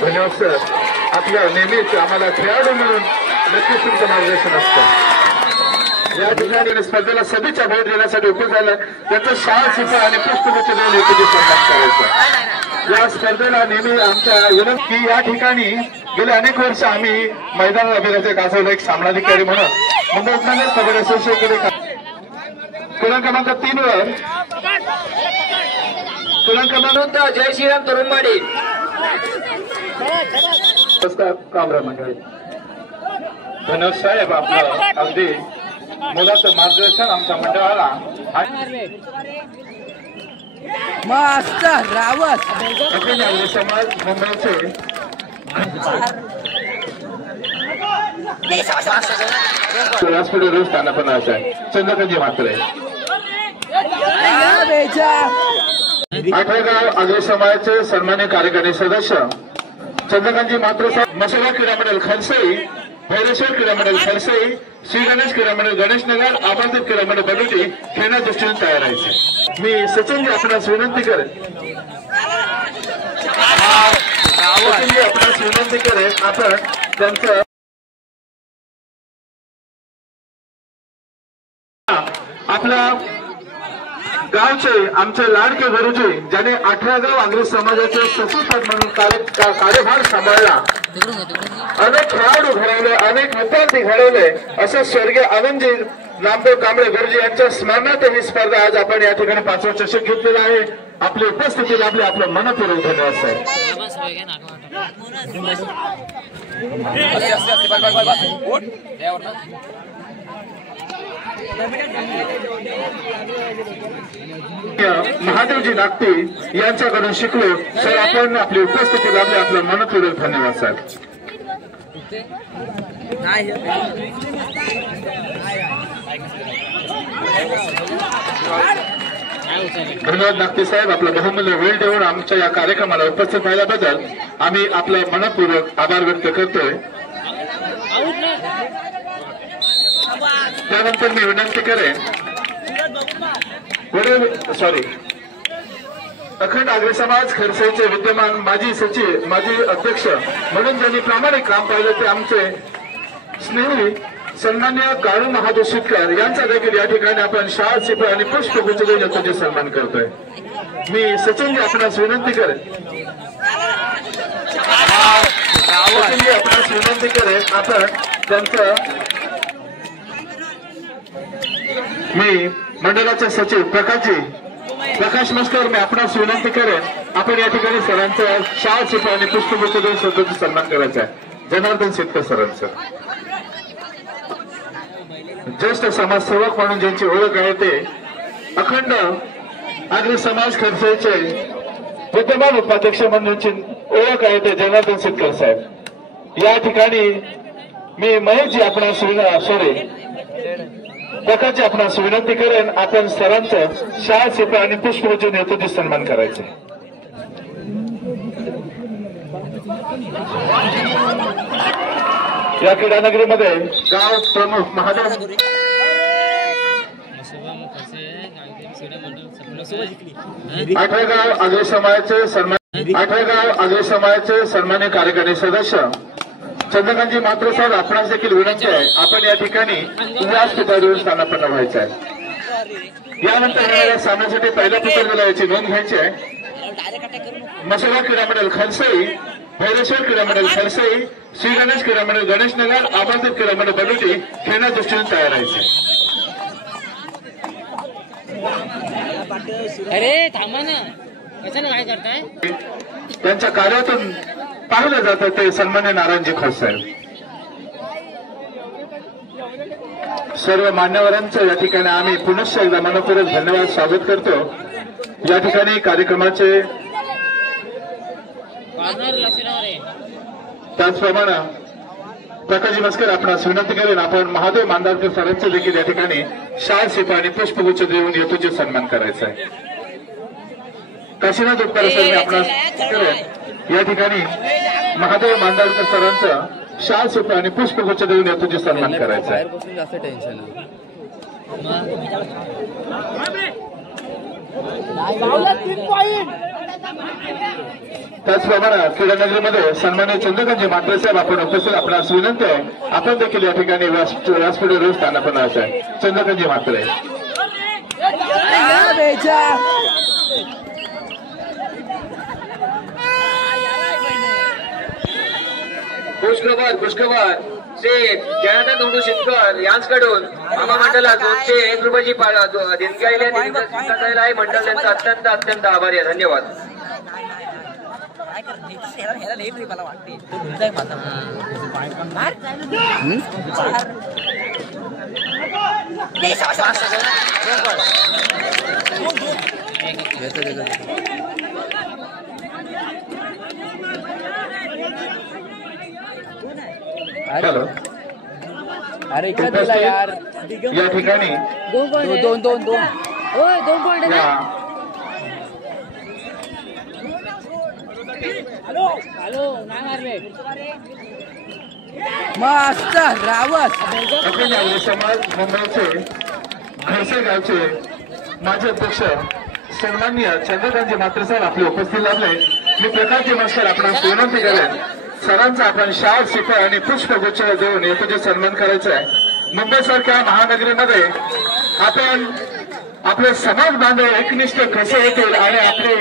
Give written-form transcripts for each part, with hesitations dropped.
धन्यवाद सर. आपलं नेहमीच आम्हाला खेळाडू म्हणून नक्कीच तुमचं मार्गदर्शन असतं. या ठिकाणी स्पर्धेला सदिच्छा भेट देण्यासाठी उपस्थित झालं त्याचं शाळा शिफा आणि पुष्पगुच्छ देऊन हेतूचे सन्मान करायचं. या स्पर्धेला नेहमी आमच्या विनंती की या ठिकाणी गेले अनेक वर्ष आम्ही मैदानात अभिराजे गाजवलं एक सामनाधिकारी म्हणून मुंबई उपनगर कबड्डी असोसिएशनकडे क्रमांक 3 वर क्रमांक जय श्रीराम तरुणवाडी कामरा मंडळी. धन्यवाद साहेब. आपलं अगदी मुलाचं मार्गदर्शन आमच्या मंडळाला मास्टर रावत समाज मुंबईचे व्यासपीठ रोज त्यांना पण आहे चंद्रकांतजी म्हात्रे. आठवेगाव आगरी समाजाचे सन्मान्य कार्यकारी सदस्य चंद्रकांतजी म्हात्रे साहेब. मसाला क्रीडा मंडळ खलसई, भैरेश्वर क्रीडा मंडळ खलसई, श्री गणेश क्रीडा मंडळ गणेशनगर, आबादित क्रीडा मंडळ बडोटी खेळण्या दृष्टीने तयार आहे. मी सचिनजी आपणास विनंती करेन आपण त्यांचं आपल्या गावचे आमचे लाडके गुरुजी ज्याने 18 गाव आगरी समाजाचे सचिवपद म्हणून कार्यभार सांभाळला, अनेक खेळाडू घडवले, अनेक विद्यार्थी घडवले असं स्वर्गीय आनंदजी नामदेव कांबळे गुरुजी यांच्या स्मरणार्थ ही स्पर्धा आज आपण या ठिकाणी 5वा चषक घेतलेला आहे. आपली उपस्थिती लाभली, आपलं मनपूर्वक धन्यवाद साहेब. महादेवजी नागती यांच्याकडून शिकलो सर. आपण आपली उपस्थिती लाभली, आपलं मनपूर्वक धन्यवाद साहेब. धन्यवाद नागती साहेब. आपला बहुमूल्य वेळ देऊन आमच्या या कार्यक्रमाला उपस्थित राहिल्याबद्दल आम्ही आपलं मनपूर्वक आभार व्यक्त करतोय. त्यानंतर मी विनंती करेन अखंड आगरी समाज खरसाईचे विद्यमान माजी सचिव, माजी अध्यक्ष म्हणून ज्यांनी प्रामाणिक काम पाहिलं ते आमचे स्नेही सन्मान्य काळू महादेव शिटकर यांचा देखील या ठिकाणी आपण शाळा शिफा आणि पुष्पगुच्छ देऊन याचा सन्मान करतोय. मी सचिनजी आपणास विनंती करेन आपण त्यांचं मी मंडळाचे सचिव प्रकाश मस्कर मी आपणास विनंती करेन आपण या ठिकाणी सरांचं शाळा शिफा आणि पुष्पगुच्छ देऊन स्वतःचा सन्मान करायचा आहे. जनार्दन शेतकर सरांचं ज्येष्ठ समाजसेवक म्हणून ज्यांची ओळख आहे ते अखंड आगरी समाज खरसाईचे विद्यमान उपाध्यक्ष म्हणून ज्यांची ओळख आहे ते जनार्दन शेतकर साहेब. या ठिकाणी मी महेशजी आपणास प्रकाशजी आपणास विनंती करेन आपण सरांचं शाळा शिफा आणि पुष्पगुच्छ देऊन सन्मान करायचे. या क्रीडानगरीमध्ये गाव प्रमुख महादेव आठवेगाव आगरी समाजाचे सन्मान्य कार्यकारी सदस्य चंद्रकांतजी म्हात्रे साहेब. आपणास देखील विनंती आहे आपण या ठिकाणी व्यासपीठावर स्थानापन्न व्हायचं आहे. यानंतर येणाऱ्या सामन्यासाठी पहिल्या पुतळ्याला याची नोंद घ्यायची आहे. मसाला क्रीडा मंडळ खलसई, भैरेश्वर क्रीडा मंडळ खलसई, श्री गणेश क्रीडा मंडळ गणेशनगर, आबादित क्रीडा मंडळ बडोटी खेळण्या दृष्टीने तयार आहे. अरे थांबा ना, कशाला काय करताय? त्यांच्या कार्यातून पाहिलं जातं ते सन्मान्य नारायणजी खोत साहेब. सर्व मान्यवरांचं या ठिकाणी आम्ही पुनश्च एकदा मनपूर्वक धन्यवाद स्वागत करतो. या ठिकाणी कार्यक्रमाचे त्याचप्रमाणे प्रकाशजी मस्कर आपणास विनंती करेन आपण महादेव मांदारकर सरांचं देखील या ठिकाणी शाळा शिफा आणि पुष्पगुच्छ देऊन हेतूचे सन्मान करायचा आहे. काशीनाथ उपकार सर मी आपणास करेन या ठिकाणी महादेव मांदारकर सरांचं शाल शिफा आणि पुष्पगुच्छ देऊन हेतूचे सन्मान करायचा आहे. त्याचप्रमाणे क्रीडानगरीमध्ये सन्मान्य चंद्रकांतजी मात्रे साहेब आपण उपस्थित आपणास विनंती आहे आपण देखील या ठिकाणी व्यासपीठावर स्थान पण आहे. चंद्रकांतजी मात्रे पुष्कवर श्री जनार्दन धोंडू शेतकर यांच्याकडून आम्हा मंडळाला 201 रुपयाची देणगी आहे. मंडळ त्यांचा अत्यंत अत्यंत आभारी आहे. धन्यवाद. हॅलो अरे इकडे दिला यार या ठिकाणी दोन होय 2 पॉइंट आहे. हॅलो नाही मारले मस्त रावस अखिल नागरी समाज मुंबईचे खडसे गावचे माजी अध्यक्ष सन्माननीय चंद्रकांतजी मात्रे साहेब आपले उपस्थित लाभले. मी प्रकाशजी मास्टर आपणास विनंती करेन सरांचा आपण शाल शिपाई आणि पुष्पगुच्छ देऊन येथे सन्मान करायचा आहे. मुंबई सारख्या महानगरीमध्ये आपण आपले समाज बांधव एकनिष्ठ कसे येतील आणि आपली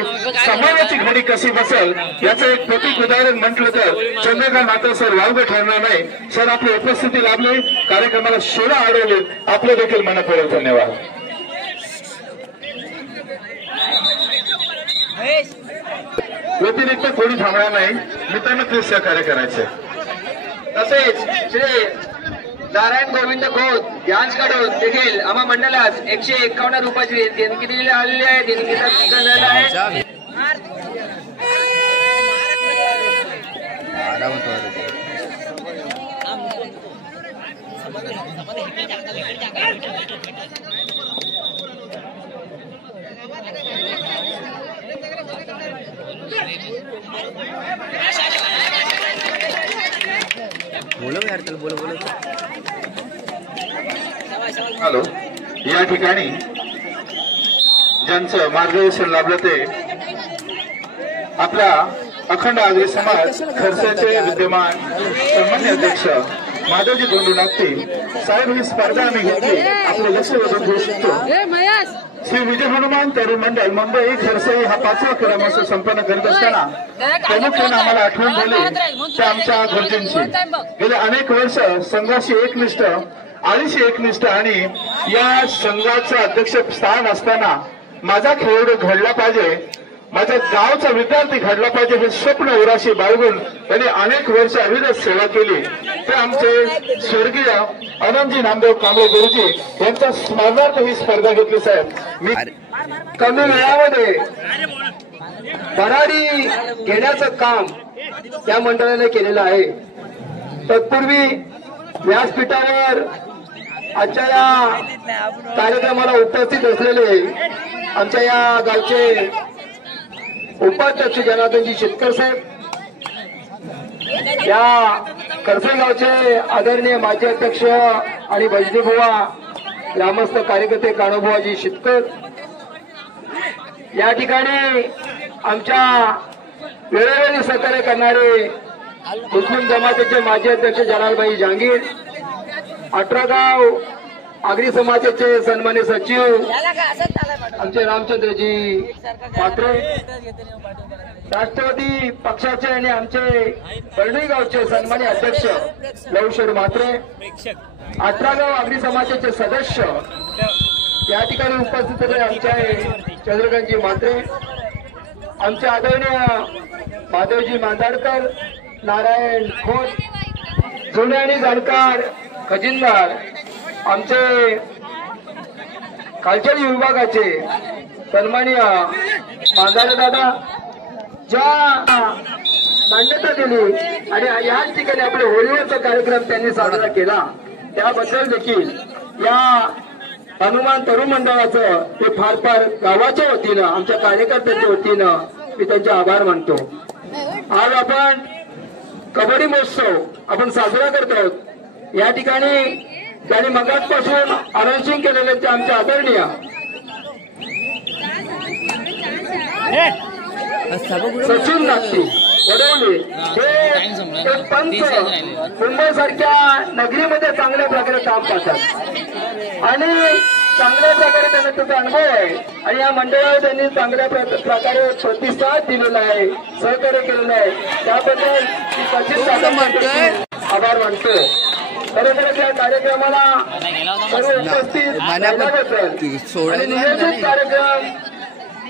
समाजाची घडी कशी बसेल याचं एक प्रतीक उदाहरण म्हटलं तर चंद्रकांत मात्रे सर वावगं ठरणार नाही. सर आपली उपस्थिती लाभली कार्यक्रमाला शिरा अडवली आपले देखील मनपूर्वक धन्यवाद. व्यतिरिक्त कोणी थांबणार नाही. मित्रांनो सहकार्य करायचे. तसेच श्री नारायण गोविंद खोत यांच्याकडून देखील आम्हा मंडळास 151 रुपयाची देणगी दिलेली आलेली आहे. देणगीचा स्वीकार झाला आहे. बोलो यार चल बोलो हॅलो या ठिकाणी ज्यांचं मार्गदर्शन लाभलं ते आपला अखंड आगरी समाज खर्चाचे विद्यमान सन्मान्य अध्यक्ष माधवजी धोंडू नागते साहेब. ही स्पर्धा आम्ही घेतली आपलं लक्ष वेधून घेऊ शकतो. श्री विजय हनुमान तरुण मंडळ मुंबई खरसाई हा 5वा क्रमांक संपन्न करत असताना प्रमुख्याने आम्हाला आठवण दिली त्या आमच्या गुरुजींची. गेले अनेक वर्ष संघाशी एकनिष्ठ आळीशी एकनिष्ठ आणि या संघाचं अध्यक्ष स्थान असताना माझा खेळ घडला पाहिजे, माझ्या गावचा विद्यार्थी घडला पाहिजे हे स्वप्न उराशी बाळगून त्यांनी अनेक वर्ष अविरत सेवा केली. ते आमचे स्वर्गीय आनंदजी नामदेव कांबळे गुरुजी यांच्या स्मरणार्थ ही स्पर्धा घेतली. साहेब मी कमी वेळामध्ये भराडी घेण्याचं काम त्या मंडळाने केलेलं आहे. तत्पूर्वी व्यासपीठावर आजच्या या कार्यक्रमाला उपस्थित असलेले आमच्या या गावचे उपाध्यक्ष जनार्दनजी शेतकर साहेब, या करसे गावचे आदरणीय माजी अध्यक्ष आणि भजनी बुवा ग्रामस्थ कार्यकर्ते काणोबुवाजी शेतकर, या ठिकाणी आमच्या वेळोवेळी सहकार्य करणारे मुस्लिम जमातीचे माजी अध्यक्ष जलालभाई जहांगीर, 18 गाव आगरी समाजाचे सन्मान्य सचिव आमचे रामचंद्रजी मात्रे, राष्ट्रवादी पक्षाचे आणि आमचे परळी गावचे सन्मान्य अध्यक्ष लवशेर मात्रे, 18 गाव आगरी समाजाचे सदस्य या ठिकाणी उपस्थित असलेले आमचे चंद्रकांतजी मात्रे, आमचे आदरणीय माधवजी मांदाडकर, नारायण खोत, जुने आणि जाणकार खजिनदार, आमचे कालचरी विभागाचे सन्माननीय मांदाडे दादा, ज्या मान्यता दिली आणि याच ठिकाणी आपले होळीवरचा कार्यक्रम त्यांनी साजरा केला त्याबद्दल देखील या हनुमान तरुण मंडळाचं ते फार फार गावाच्या वतीनं आमच्या कार्यकर्त्यांच्या वतीनं मी त्यांचे आभार मानतो. आज आपण कबड्डी महोत्सव आपण साजरा करत आहोत. या ठिकाणी त्यांनी मगाचपासून अनाउन्सिंग केलेले ते आमचे आदरणीय सचिन नागते वडवली हे एक पंच मुंबई सारख्या नगरीमध्ये चांगल्या प्रकारे काम पाहतात आणि चांगल्या प्रकारे त्यांना त्याचा अनुभव आहे आणि या मंडळाला त्यांनी चांगल्या प्रकारे प्रतिसाद दिलेला आहे, सहकार्य केलेलं आहे. त्याबद्दल आभार मानतो. खरोखरच या कार्यक्रमाला सर्व उपस्थित आणि नियोजित कार्यक्रम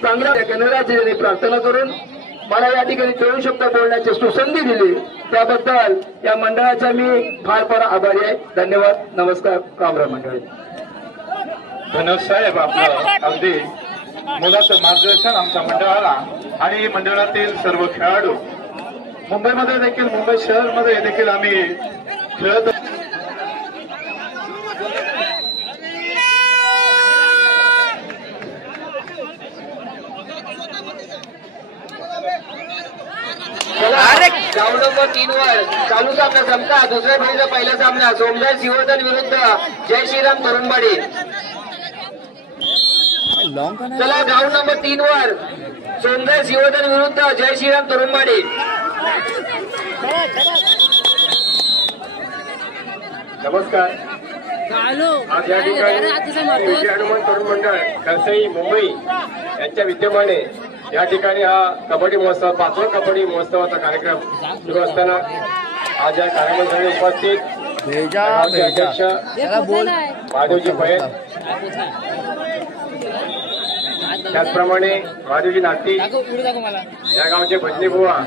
चांगला गणराज्याने प्रार्थना करून मला या ठिकाणी 2 शब्द बोलण्याची सुसंधी दिली त्याबद्दल या मंडळाचा मी फार फार आभारी आहे. धन्यवाद. नमस्कार. रामराम मंडळी. धन्यवाद साहेब. आपलं अगदी मुलाचं मार्गदर्शन आमच्या मंडळाला आणि मंडळातील सर्व खेळाडू मुंबईमध्ये देखील मुंबई शहरमध्ये देखील आम्ही खेळत गाव नंबर 3 वर चालू सामना संपला. दुसऱ्या फेरीचा पहिला सामना सोमदार शिवर्धन विरुद्ध जय श्रीराम तरुणवाडी. चला गाव नंबर 3 वर सोमदार शिवर्धन विरुद्ध जय श्रीराम तरुणवाडी. नमस्कार. आज या ठिकाणी हनुमान तरुण मंडळ खरसई मुंबई यांच्या विद्यमाने या ठिकाणी हा कबड्डी महोत्सव 5वा कबड्डी महोत्सवाचा कार्यक्रम सुरू असताना आज या कार्यक्रमासाठी उपस्थित अध्यक्ष महादेवजी भैर, त्याचप्रमाणे महादेवजी नागती, या गावचे भजनी बुवा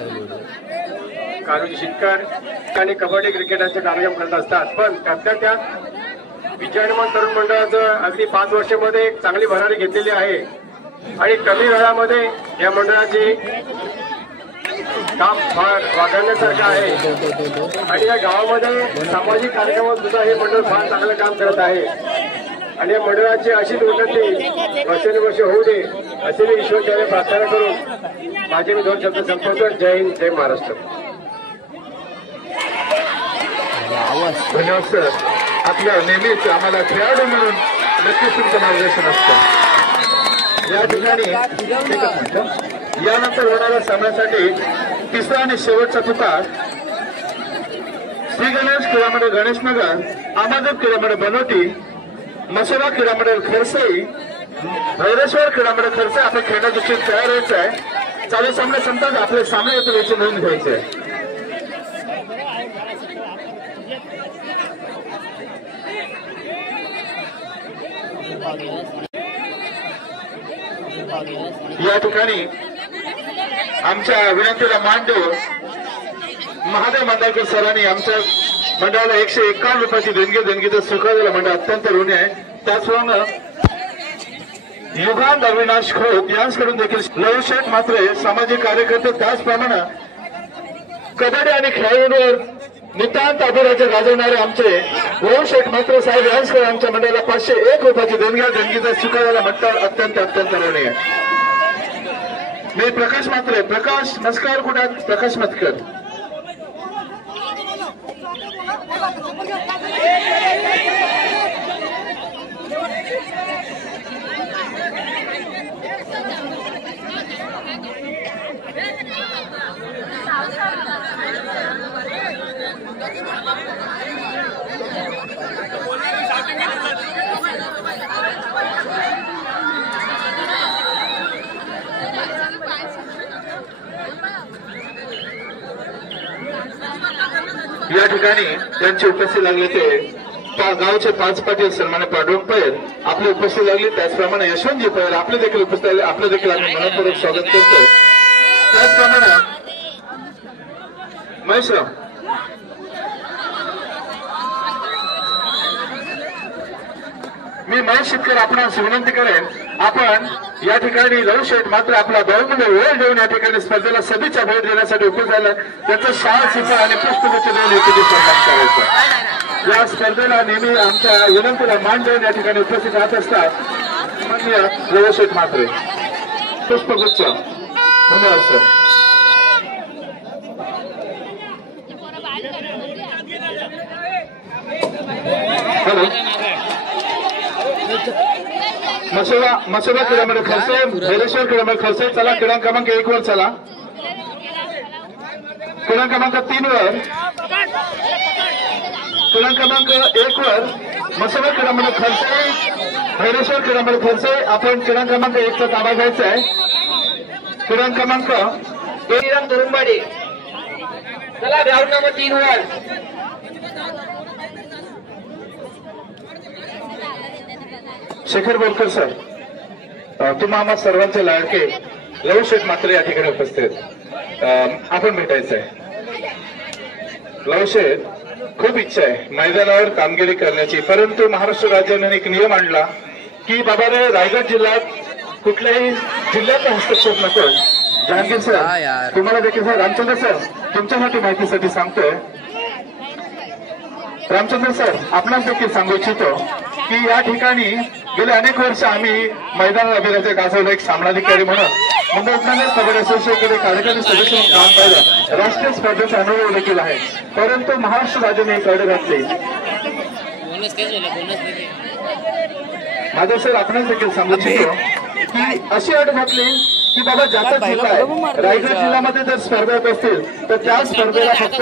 कारुजी शिटकर आणि कबड्डी क्रिकेटचे कार्यक्रम करत असतात. पण त्यातल्या त्यात विजय हनुमान तरुण मंडळाचं अगदी 5 वर्षामध्ये एक चांगली भरारी घेतलेली आहे आणि कमी वेळामध्ये या मंडळाचे काम फार वाढवण्यासारखं आहे आणि या गावामध्ये सामाजिक कार्यक्रमात सुद्धा हे मंडळ फार चांगलं काम करत आहे आणि या मंडळाची अशीच उन्नती वर्षानुवर्ष होऊ दे असे मी ईश्वराने प्रार्थना करून माझे मी 2 शब्द संपवतो. जय हिंद, जय महाराष्ट्र. धन्यवाद सर. आपलं नेहमीच आम्हाला खेळाडू म्हणून नक्कीच तुमचं मार्गदर्शन असतं. या ठिकाणी यानंतर होणाऱ्या सामन्यासाठी 3रा आणि शेवटचा पुकार श्री गणेश क्रीडा मंडळ गणेशनगर, अहमदपूर क्रीडा मंडळ बनोटी, मसोबा क्रीडा मंडळ खरसई, भैरेश्वर क्रीडा मंडळ खरसई आपण खेळण्याची तयार व्हायचं आहे. चालू सामने संपतात आपले सामने येतो याची नोंद घ्यायची आहे. या ठिकाणी आमच्या विनंतीला मान देऊन महादेव मंदारकर सरांनी आमच्या मंडळाला 151 रुपयाची देणगीचं स्वीकारलेलं मंडळ अत्यंत ऋणी आहे. त्याचप्रमाणे युगांत अविनाश खोत यांच्याकडून देखील लव शेठ मात्रे सामाजिक कार्यकर्ते, त्याचप्रमाणे कबड्डी आणि खेळाडूंवर नितांत अभिराज्य गाजवणारे आमचे वरुण शेठ मात्रे साहेब यांच्याकडे आमच्या मंडळाला 501 रुपयाची देणगीचा स्वीकारलेला मंडळ अत्यंत ऋणी आहे. मी प्रकाश मात्रे, प्रकाश नमस्कार. कुठे प्रकाश मतकर? या ठिकाणी त्यांची उपस्थिती लागली ते गावचे 5 पाटील सन्मान्य पांडुरंग पैर आपली उपस्थिती लागली. त्याचप्रमाणे यशवंतजी पैर आपले देखील उपस्थित आपलं देखील आम्ही मनपूर्वक स्वागत करतोय. त्याचप्रमाणे महेशराव मी महेश शिटकर आपणास विनंती करेन आपण या ठिकाणी लव शेठ मात्र आपला बहुमूल्य वेळ देऊन या ठिकाणी स्पर्धेला सदिच्छा भेट देण्यासाठी उपस्थित झाला. त्यांचं शाल शिफा आणि पुष्पगुच्छ देऊन एकत्रित सन्मान करायचं. या स्पर्धेला नेहमी आमच्या विनंतीला मान देऊन या ठिकाणी उपस्थित राहत असतात माननीय लव शेठ मात्रे. पुष्पगुच्छ. धन्यवाद सर. हॅलो. मसोबा क्रीडामध्ये खर्च, भैरेश्वर क्रीडामध्ये खर्च. चला क्रीडा क्रमांक 1 वर चला. क्रमांक 3 वर, क्रमांक 1 वर मसोबा क्रमांक खर्चे, भैरेश्वर क्रमांक खर्चे. आपण क्रमांक 1 चा ताबा घ्यायचा आहे. क्रमांक श्रीराम दुरुंबाडे. चला ग्राउंड नंबर 3 वर. शेखर बोलकर सर, तुम्हा आम्हा सर्वांचे लाडके लव शेठ मात्र या ठिकाणी उपस्थित. आपण भेटायचं आहे. लव शेठ, खूप इच्छा आहे मैदानावर कामगिरी करण्याची, परंतु महाराष्ट्र राज्याने एक नियम आणला की बाबा रे, रायगड जिल्ह्यात कुठल्याही जिल्ह्याचा हस्तक्षेप नको. जहांगीर सर, तुम्हाला देखील सर, रामचंद्र सर, तुमच्यासाठी माहितीसाठी सांगतोय. रामचंद्र सर, आपणास देखील सांगू इच्छितो की या ठिकाणी गेले अनेक वर्ष आम्ही मैदान अभिराजे गाजवलं. एक सामनाधिकारी म्हणून मुंबई उपनगर कबड्डी असोसिएशनकडे कार्यकारी सदस्य म्हणून काम पाहिलं. राष्ट्रीय स्पर्धेचा अनुभव देखील आहे, परंतु महाराष्ट्र राज्याने एक अड घातली. माझं सर, आपणास देखील सांगू इच्छितो की अशी अट घातली की बाबा ज्याचा जिल्हा आहे, रायगड जिल्ह्यामध्ये जर स्पर्धा होत असतील तर त्या स्पर्धेला फक्त